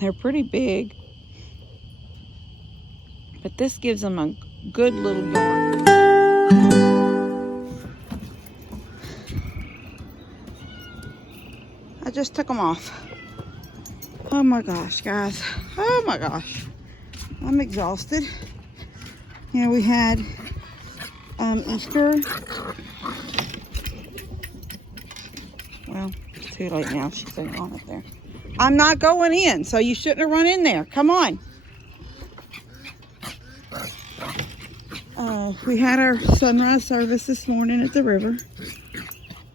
They're pretty big, but this gives them a good little yard. I just took them off. Oh my gosh, guys. Oh my gosh. I'm exhausted. You know, we had Easter. Well, it's too late now. She's on it there. I'm not going in, so you shouldn't have run in there. Come on. We had our sunrise service this morning at the river.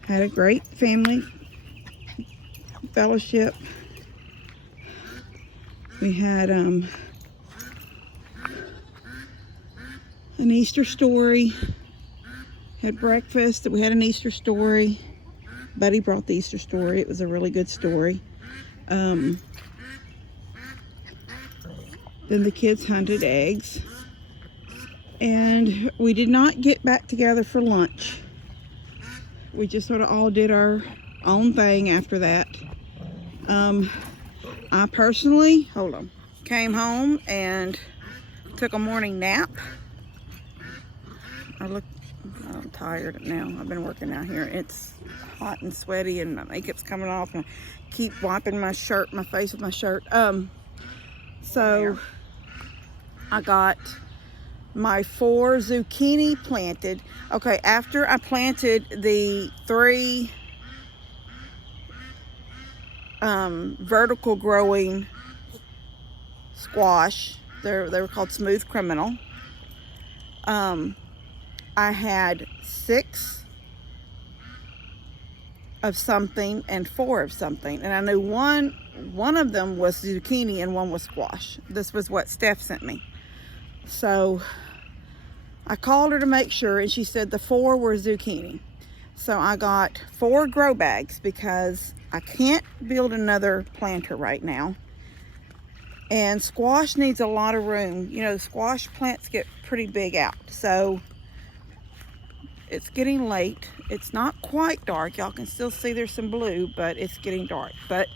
Had a great family fellowship. We had an Easter story. Had breakfast. We had an Easter story. Buddy brought the Easter story. It was a really good story. Then the kids hunted eggs. And we did not get back together for lunch. We just sort of all did our own thing after that. I personally, came home and took a morning nap. I'm tired now. I've been working out here. It's hot and sweaty and my makeup's coming off and I keep wiping my face with my shirt. So I got my 4 zucchini planted. Okay, after I planted the 3 vertical growing squash, they were called Smooth Criminal. I had 6 of something and 4 of something, and I knew one of them was zucchini and one was squash. This was what Steph sent me. So I called her to make sure, and she said the 4 were zucchini. So I got 4 grow bags because I can't build another planter right now. And squash needs a lot of room. You know, squash plants get pretty big out. So it's getting late. It's not quite dark. Y'all can still see there's some blue, but it's getting dark. But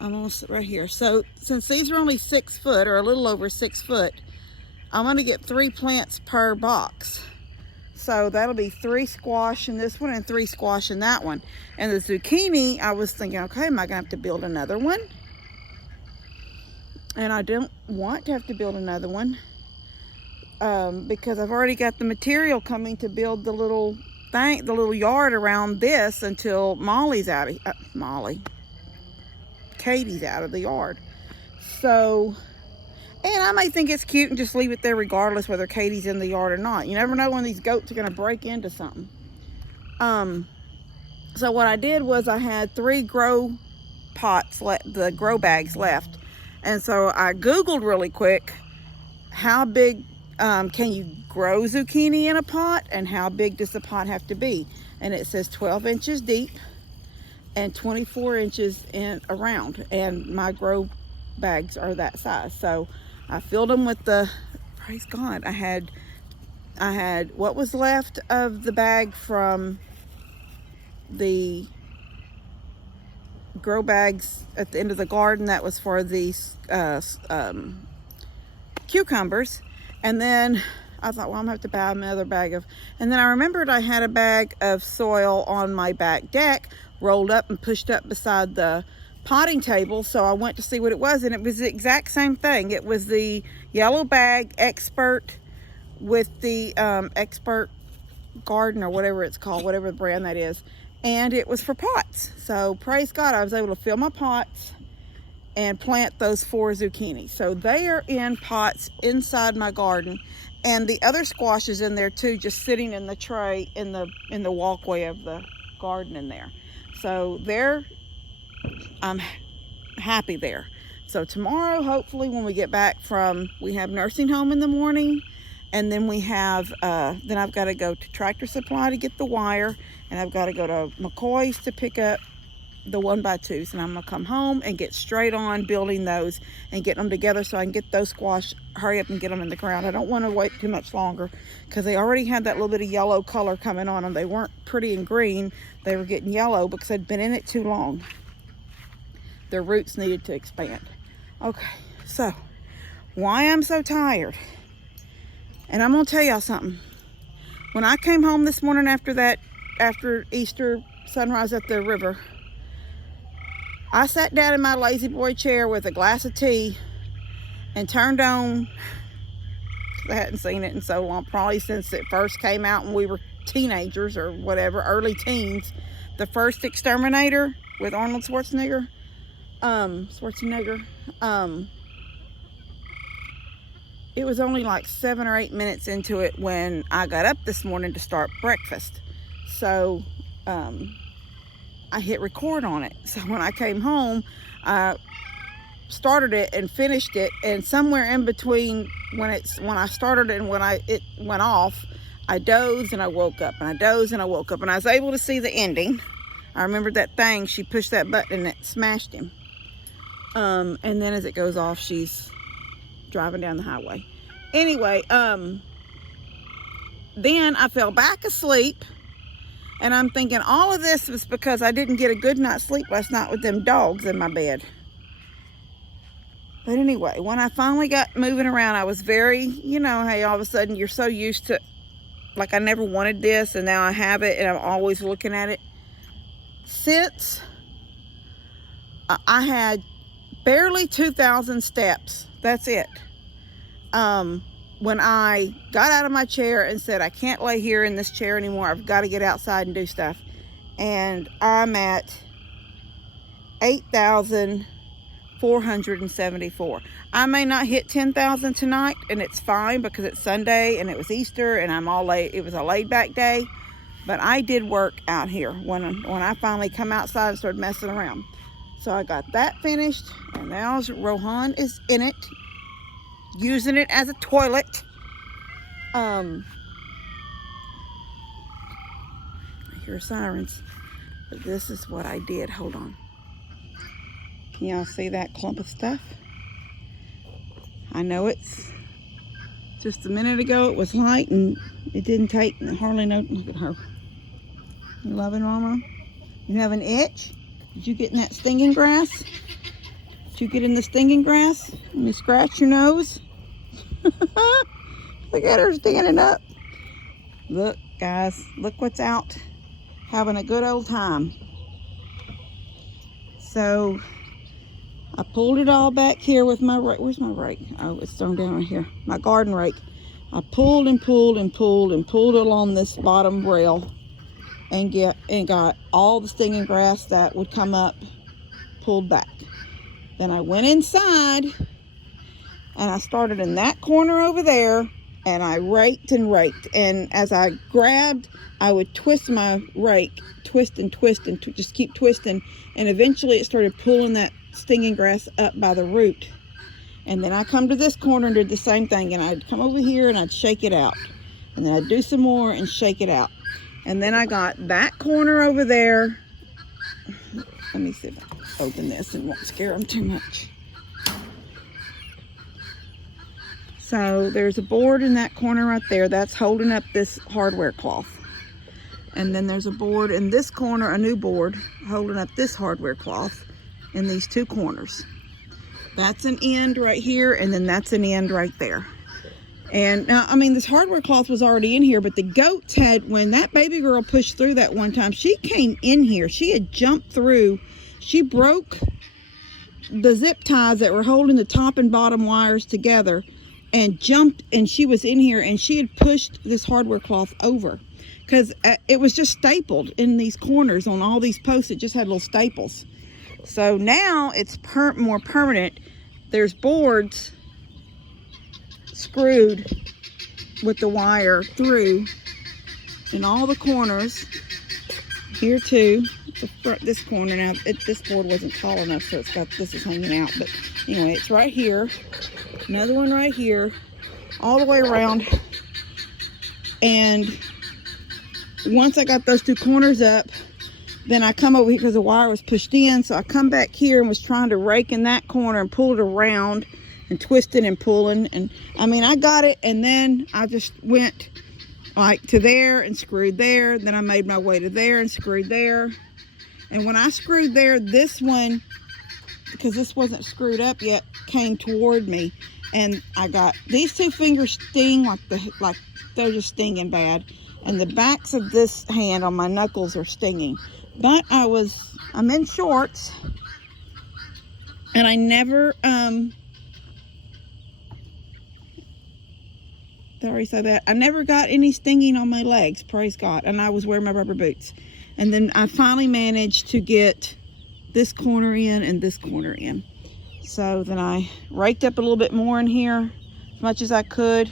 I'm gonna sit right here. So since these are only 6 foot or a little over 6 foot, I'm gonna get 3 plants per box. So that'll be 3 squash in this one and 3 squash in that one. And the zucchini, I was thinking, okay, am I gonna have to build another one? And I don't want to have to build another one because I've already got the material coming to build the little thing, the little yard around this until Katie's out of the yard. So, and I may think it's cute and just leave it there regardless whether Katie's in the yard or not. You never know when these goats are going to break into something. So what I did was I had 3 grow bags left. And so I Googled really quick, how big can you grow zucchini in a pot and how big does the pot have to be? And it says 12 inches deep and 24 inches around. And my grow bags are that size. So I filled them with praise God, I had what was left of the bag from the grow bags at the end of the garden. That was for these cucumbers. And then I thought, well, I'm gonna have to buy another bag and then I remembered I had a bag of soil on my back deck rolled up and pushed up beside the potting table. So I went to see what it was, and it was the exact same thing. It was the yellow bag Expert with the Expert Garden or whatever it's called, whatever the brand that is. And it was for pots. So praise God, I was able to fill my pots and plant those 4 zucchini. So they are in pots inside my garden, and the other squash is in there too, just sitting in the tray in the walkway of the garden in there. So I'm happy there. So tomorrow, hopefully, when we get back we have nursing home in the morning, and then we have then I've got to go to Tractor Supply to get the wire, and I've got to go to McCoy's to pick up the 1x2s, and I'm gonna come home and get straight on building those and get them together so I can get those squash, hurry up and get them in the ground. I don't want to wait too much longer because they already had that little bit of yellow color coming on them. They weren't pretty and green, they were getting yellow because they'd been in it too long. Their roots needed to expand. Okay, so why I'm so tired, and I'm gonna tell y'all something. When I came home this morning after Easter sunrise at the river, I sat down in my lazy boy chair with a glass of tea and turned on, I hadn't seen it in so long, probably since it first came out when we were teenagers or whatever, early teens, the first Exterminator with Arnold Schwarzenegger. It was only like 7 or 8 minutes into it when I got up this morning to start breakfast. So I hit record on it. So when I came home, I started it and finished it, and somewhere in between when I started it and when it went off, I dozed and I woke up, and I dozed and I woke up, and I was able to see the ending. I remembered that thing. She pushed that button and it smashed him. And then as it goes off, she's driving down the highway. Anyway, then I fell back asleep, and I'm thinking all of this was because I didn't get a good night's sleep last night with them dogs in my bed. But anyway, when I finally got moving around, I was very, hey, all of a sudden you're so used to, like, I never wanted this, and now I have it, and I'm always looking at it. Since I had barely 2,000 steps, that's it. When I got out of my chair and said, I can't lay here in this chair anymore, I've got to get outside and do stuff. And I'm at 8,474. I may not hit 10,000 tonight, and it's fine because it's Sunday and it was Easter and I'm all late. It was a laid back day, but I did work out here when I finally come outside and started messing around. So I got that finished, and now Rohan is in it, using it as a toilet. I hear sirens, but this is what I did. Hold on. Can y'all see that clump of stuff? I know it's just a minute ago it was light and it didn't take hardly no. Look at her. You loving Mama? You have an itch? Did you get in that stinging grass? Did you get in the stinging grass? Let me scratch your nose. Look at her standing up. Look, guys, look what's out. Having a good old time. So I pulled it all back here with my rake. Where's my rake? Oh, it's thrown down right here. My garden rake. I pulled and pulled and pulled and pulled along this bottom rail and got all the stinging grass that would come up pulled back. Then I went inside and I started in that corner over there, and I raked and raked, and as I grabbed, I would twist my rake, twist and just keep twisting, and eventually it started pulling that stinging grass up by the root. And then I come to this corner and did the same thing, and I'd come over here and I'd shake it out, and then I'd do some more and shake it out. And then I got that corner over there. Let me see if I can open this and won't scare them too much. So there's a board in that corner right there that's holding up this hardware cloth. And then there's a board in this corner, a new board, holding up this hardware cloth in these two corners. That's an end right here, and then that's an end right there. And now, I mean, this hardware cloth was already in here, but the goats when that baby girl pushed through that one time, she came in here. She had jumped through. She broke the zip ties that were holding the top and bottom wires together and jumped, and she was in here, and she had pushed this hardware cloth over because it was just stapled in these corners on all these posts. It just had little staples. So now it's more permanent. There's boards screwed with the wire through in all the corners here too. This corner now, this board wasn't tall enough, so this is hanging out, but anyway, it's right here, another one right here, all the way around. And once I got those two corners up, then I come over here because the wire was pushed in, so I come back here and was trying to rake in that corner and pull it around and twisting and pulling, and I mean, I got it, and then I just went like to there and screwed there. Then I made my way to there and screwed there. And when I screwed there, this one because this wasn't screwed up yet, came toward me, and I got these 2 fingers sting like they're just stinging bad, and the backs of this hand on my knuckles are stinging. But I'm in shorts, and I never sorry, so that I never got any stinging on my legs, praise God, and I was wearing my rubber boots. And then I finally managed to get this corner in and this corner in. So then I raked up a little bit more in here, as much as I could.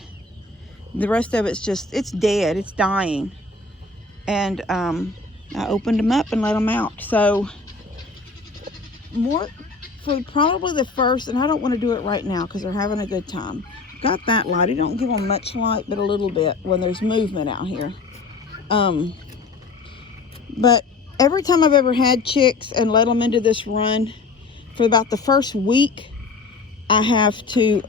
The rest of it's dead, it's dying. And I opened them up and let them out. So more for probably the first, and I don't want to do it right now because they're having a good time. Got that light. I don't give them much light, but a little bit when there's movement out here. But every time I've ever had chicks and let them into this run, for about the first week, I have to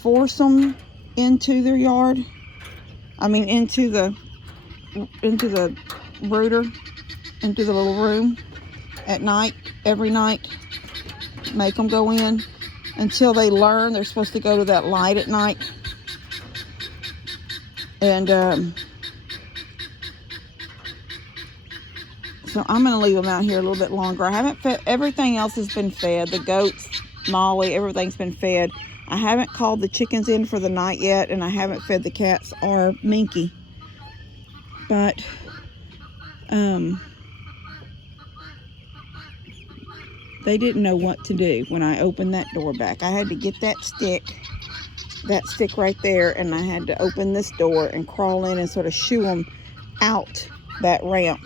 force them into their yard. I mean, into the brooder, into the little room at night, every night. Make them go in until they learn they're supposed to go to that light at night. And so I'm going to leave them out here a little bit longer. I haven't fed, everything else has been fed. The goats, Molly, everything's been fed. I haven't called the chickens in for the night yet, and I haven't fed the cats or Minky. But they didn't know what to do when I opened that door back. I had to get that stick right there, and I had to open this door and crawl in and sort of shoo them out that ramp.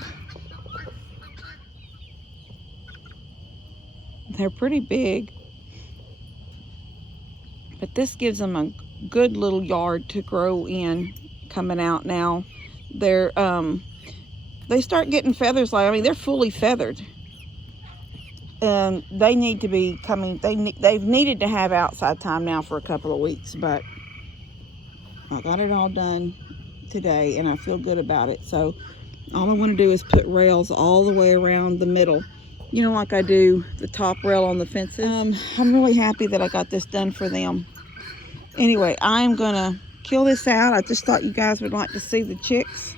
They're pretty big, but this gives them a good little yard to grow in coming out now. They start getting feathers, like, I mean, they're fully feathered. And they need to be coming, they've needed to have outside time now for a couple of weeks, but I got it all done today and I feel good about it. So all I want to do is put rails all the way around the middle, you know, like I do the top rail on the fences. I'm really happy that I got this done for them. Anyway, I'm gonna kill this out. I just thought you guys would like to see the chicks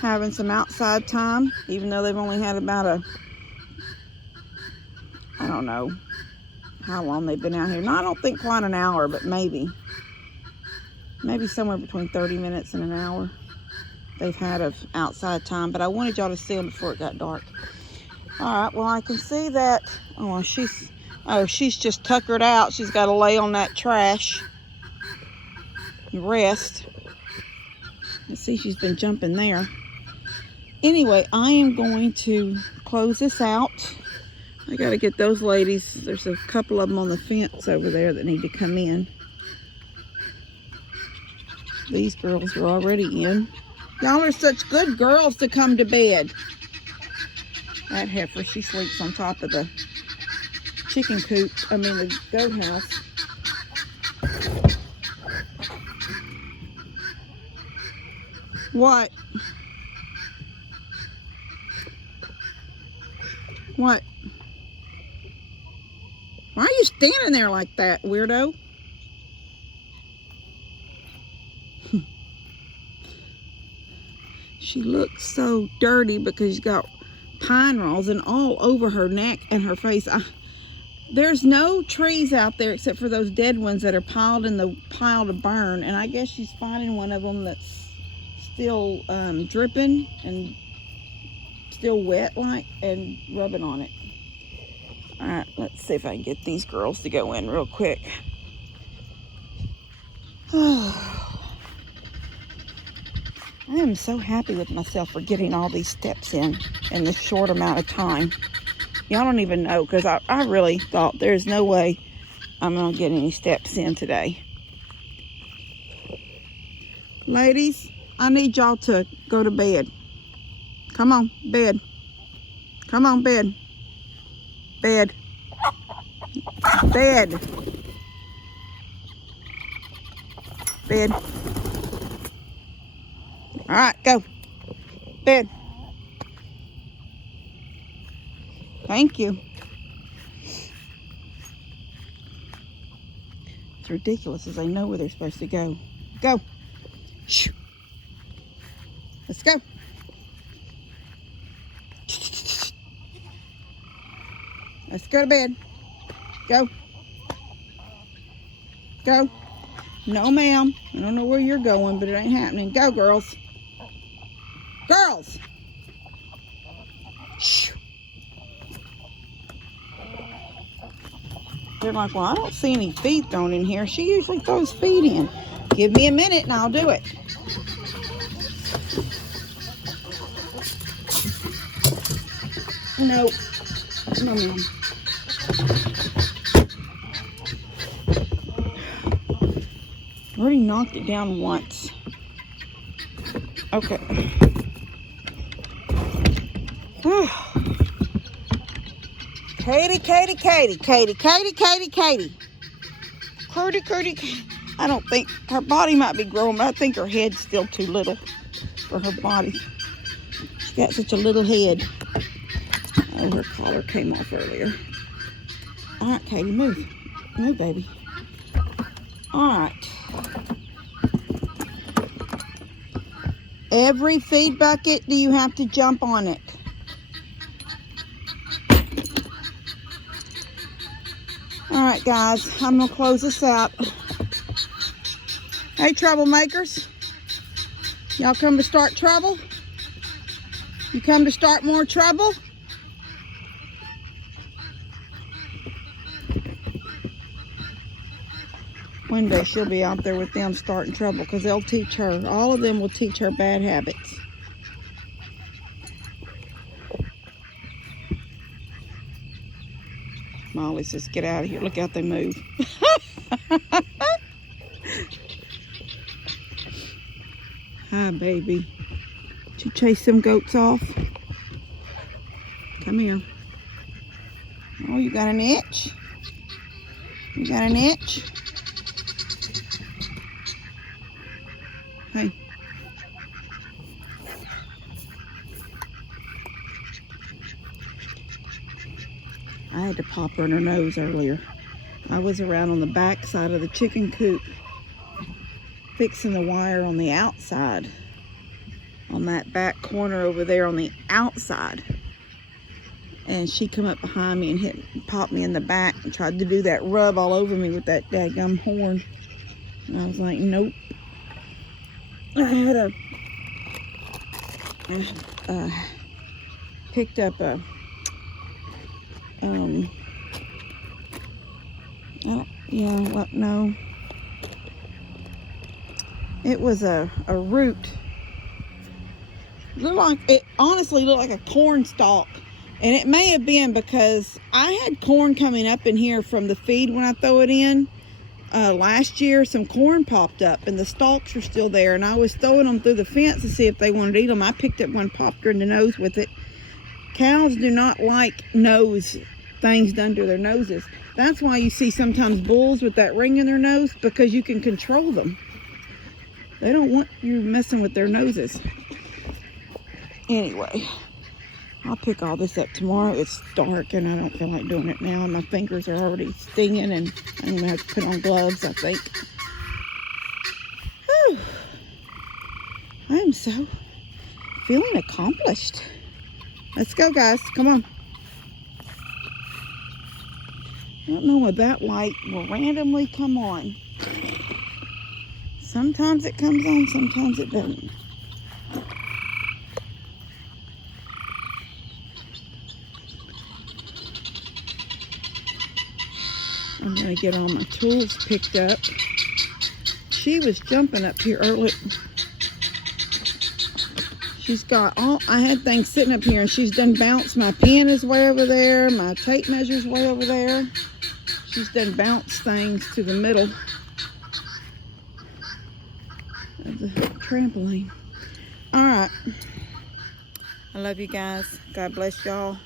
having some outside time, even though they've only had about I don't know how long they've been out here. No, I don't think quite an hour, but maybe somewhere between 30 minutes and an hour they've had of outside time. But I wanted y'all to see them before it got dark. All right, well, I can see that. Oh, she's just tuckered out. She's got to lay on that trash and rest. Let's see, she's been jumping there. Anyway, I am going to close this out. I got to get those ladies. There's a couple of them on the fence over there that need to come in. These girls are already in. Y'all are such good girls to come to bed. That heifer, she sleeps on top of the chicken coop. I mean, the goat house. What? What? Why are you standing there like that, weirdo? She looks so dirty because she's got pine rosin all over her neck and her face. There's no trees out there except for those dead ones that are piled in the pile to burn. And I guess she's finding one of them that's still dripping and still wet like and rubbing on it. All right, let's see if I can get these girls to go in real quick. I am so happy with myself for getting all these steps in this short amount of time. Y'all don't even know, because I really thought there's no way I'm going to get any steps in today. Ladies, I need y'all to go to bed. Come on, bed. Come on, bed. Bed. Bed. Bed. All right, go. Bed. Thank you. It's ridiculous as they know where they're supposed to go. Go. Shoo. Let's go. Let's go to bed. Go. Go. No, ma'am. I don't know where you're going, but it ain't happening. Go, girls. Girls. Shoo. They're like, well, I don't see any feed thrown in here. She usually throws feed in. Give me a minute and I'll do it. Nope. No, ma'am. Already knocked it down once. Okay. Katie, Katie, Katie, Katie, Katie, Katie, Katie. Curdy, Curdy. I don't think her body might be growing, but I think her head's still too little for her body. She's got such a little head. Oh, her collar came off earlier. All right, Katie, move. Move, baby. All right. Every feed bucket, do you have to jump on it? All right, guys, I'm going to close this out. Hey, troublemakers. Y'all come to start trouble? You come to start more trouble? One day she'll be out there with them starting trouble because they'll teach her. All of them will teach her bad habits. Molly says, get out of here. Look out, they move. Hi, baby. Did you chase them goats off? Come here. Oh, you got an itch? You got an itch? Hey. I had to pop her in her nose earlier. I was around on the back side of the chicken coop fixing the wire on the outside, on that back corner over there on the outside, and she come up behind me and popped me in the back and tried to do that rub all over me with that daggum horn, and I was like, nope. I had picked up a no, it was a root. It honestly looked like a corn stalk, and it may have been because I had corn coming up in here from the feed when I throw it in. Last year some corn popped up and the stalks are still there, and I was throwing them through the fence to see if they wanted to eat them. I picked up one, popped her in the nose with it. Cows do not like nose things done to their noses. That's why you see sometimes bulls with that ring in their nose, because you can control them. They don't want you messing with their noses. Anyway, I'll pick all this up tomorrow. It's dark and I don't feel like doing it now, and my fingers are already stinging, and I'm gonna have to put on gloves, I think. Whew. I am so feeling accomplished. Let's go, guys. Come on. I don't know why that light will randomly come on. Sometimes it comes on, sometimes it doesn't. I'm going to get all my tools picked up. She was jumping up here early. She's got I had things sitting up here, and she's done bounced. My pen is way over there. My tape measure's way over there. She's done bounced things to the middle of the trampoline. All right. I love you guys. God bless y'all.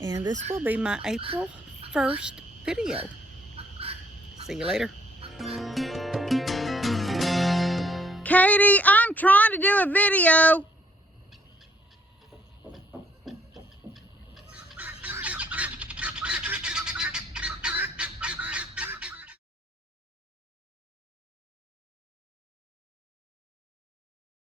And this will be my April 1st video. See you later. Katie, I'm trying to do a video.